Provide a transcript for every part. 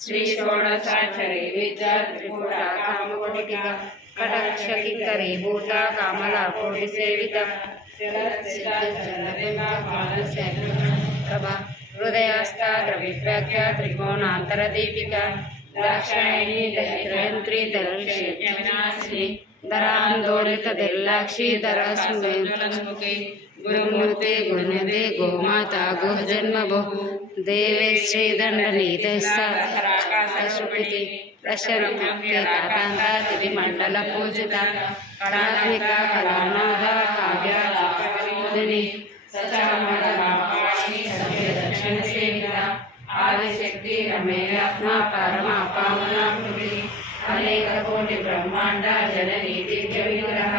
श्री षोडशाक्षरी विद्या त्रिपुरा कामकोटिका कटाक्ष किंकरी भूता कामला कोटि सेविता प्रभा हृदयस्ताद्रविव्याख्या त्रिकोणांतर दीपिका दाक्षायणी दहित्रयंत्री दर्शनाश्री दरांदोलित दिल्लाक्षी दरस्मुखी गुरुमूर्ति गुरुनदे गोमाता गुहजन्म बहु देवे श्रीदंडनीत सशुपिति प्रशन्नता तिथिमंडल पूजिता कलात्मिका कलानाथ काव्यानि सचामणि दक्षिण सेविता आदिशक्ति रमेयात्मा परमा पावना कृति अनेक कोटि ब्रह्मांड जननी दिव्य विग्रह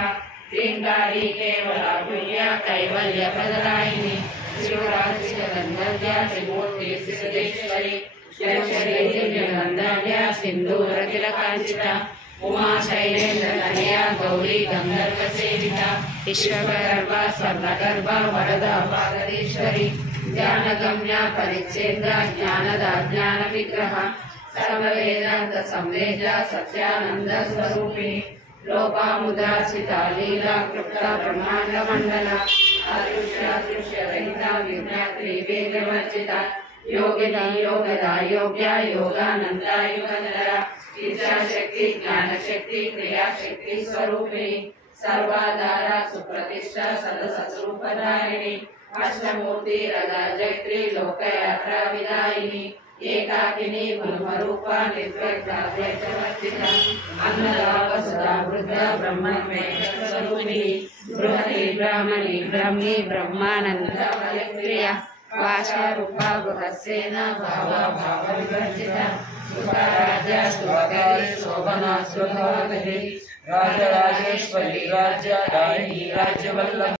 श्रृंगारी केवला गुह्या कैवल्य प्रदायिनी शिवराजगंधर्या त्रिमूर्ति सिद्धेश्वरी गंधर्या सिंधूर तिलकांचिता उमा शैलेन्द्र तनया गौरी गंधर्व सेविता विश्वगर्भा स्वर्णगर्भा वरदा पार्वतीश्वरी ज्ञानगम्या परिच्छेद्रा ज्ञानदा ज्ञान विग्रह सर्ववेदांत संवेद्या सत्यानंद स्वरूपिणी लोपामुद्रासिता लीला कृप्ता ब्रह्मांड मंडला अदृश्य रहिता विज्ञात्री वेदवर्जिता योगिनी योगदा योग्या योगानंदा युगंधरा इच्छा शक्ति ज्ञान शक्ति क्रिया शक्ति स्वरूपिणी सर्वाधारा सुप्रतिष्ठा सदसरूपधारिणी अष्टमूर्ति रदा जयत्री लोकयात्रा विदायिनी एकाकिनी गुणरूपा निर्व्यक्ता अन्नदा वसुधा वृद्धा ब्रह्मस्वरूपिणी बृहति ब्राह्मणी ब्रह्मी ब्रह्मानंद प्रिया वाशारूपा गुहसेना भावा भाव विवर्जिता सुखराज्या सुभगरी शोभना सुभगरी राजराजेश्वरी राज्यदायिनी राज्यवल्लभ